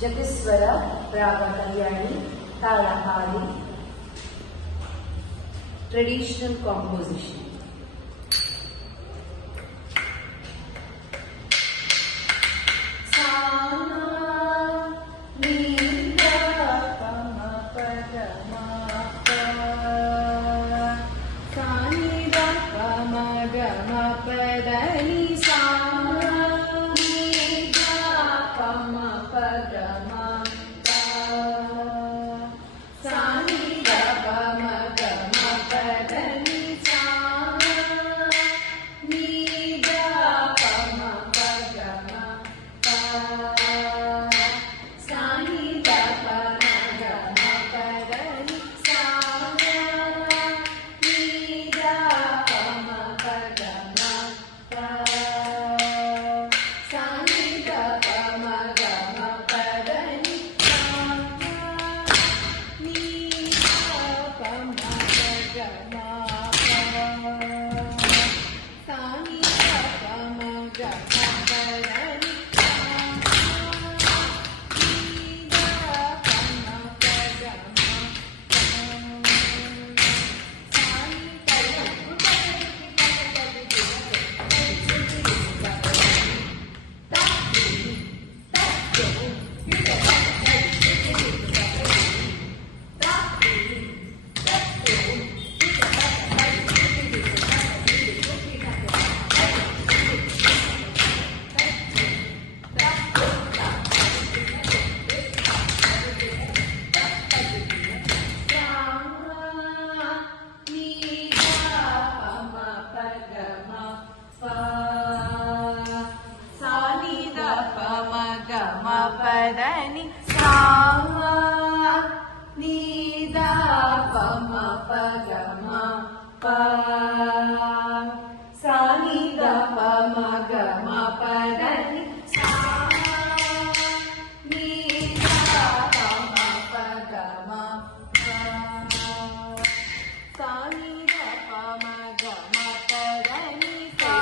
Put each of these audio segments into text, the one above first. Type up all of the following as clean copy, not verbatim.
ಜತಿಸ್ವರ ರಾಗ ಕಲ್ಯಾಣಿ ತಾಳ ಹಾಡಿ ಟ್ರೆಡಿಷನಲ್ ಕಾಂಪೋಸಿಷನ್. ಪದನಿ ಸಾ ನೀ ದ ಪ ಮ ಪ ಗ ಮ ಪ ಸಾ ನೀ ದ ಪ ಮ ಗ ಮ ಪದನಿ ಸಾ ನೀ ದ ಪ ಮ ಪ ಗ ಮ ಪ ಸಾ ನೀ ದ ಪ ಮ ಗ ಮ ಪದನಿ ಸಾ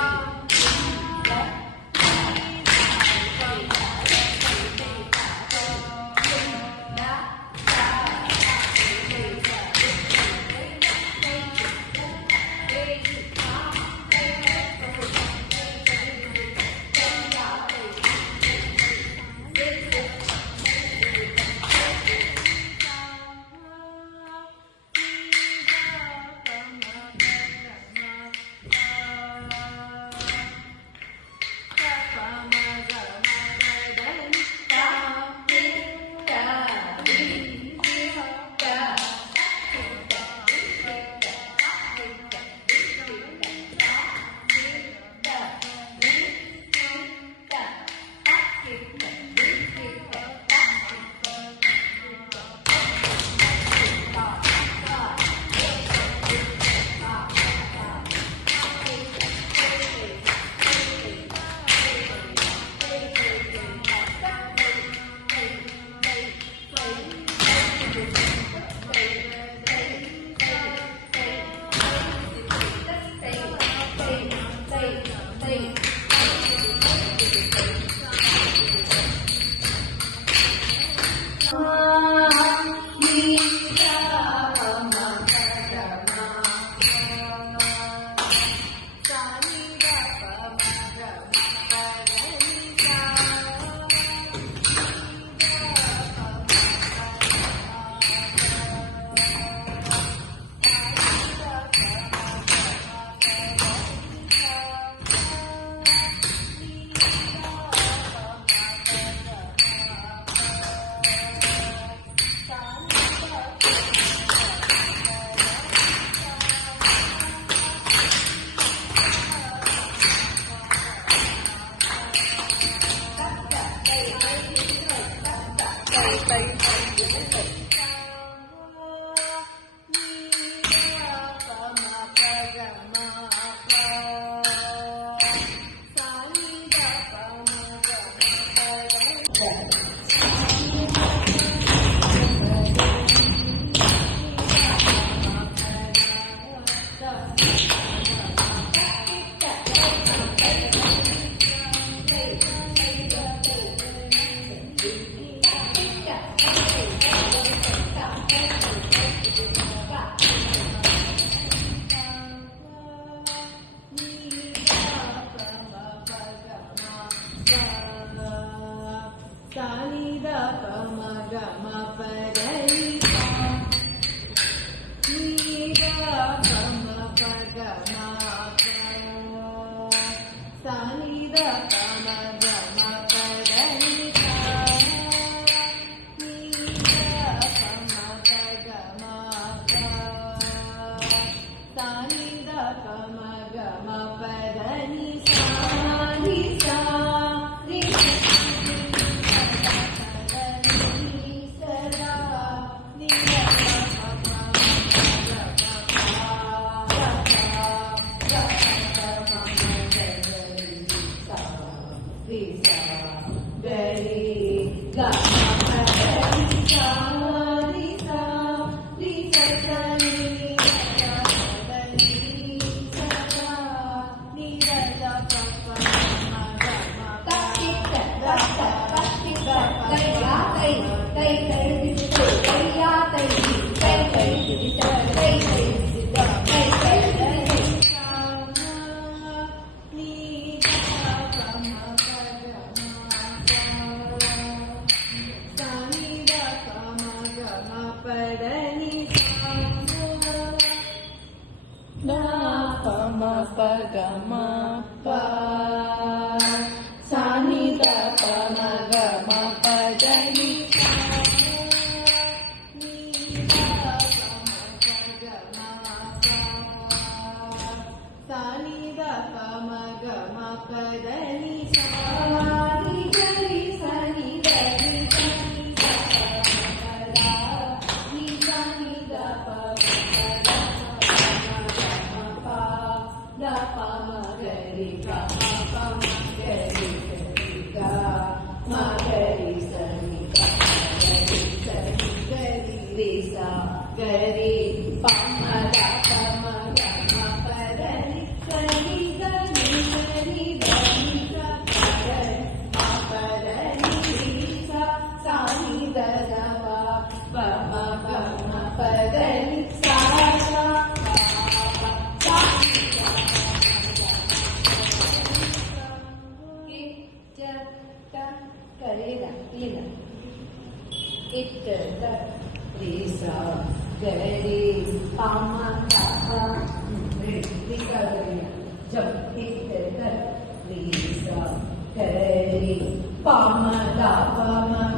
सा नि द प म ग म प द नि सा नि द प म प ग म प सा नि द प म ग म प द नि सा नि द प म प ग म प सा नि द प म ग म प द नि सा नि सा नि pa ga ma pa sa ni da pa ma ga ma pa da ni sa ni da pa ma pa ga ma pa sa ni da pa ma ga ma pa da ni sa ni da ni sa ni da ni sa ni da pa ma ga ni sa ni da pa da pa ma ga ri ga ma pa ma ga ri ga ma ga ri sa ni ga ri sa ga ri pa ma da pa ma ga ma pa da ni sa ni da ni sa ni da ni sa pa da ma pa da ni ri sa sa ni da da pa ma ga ma pa da ni sa sa करेगा लेना it रे सा गरे पामा ता रे सा गरे जब इट रे सा गरे पामा दा पामा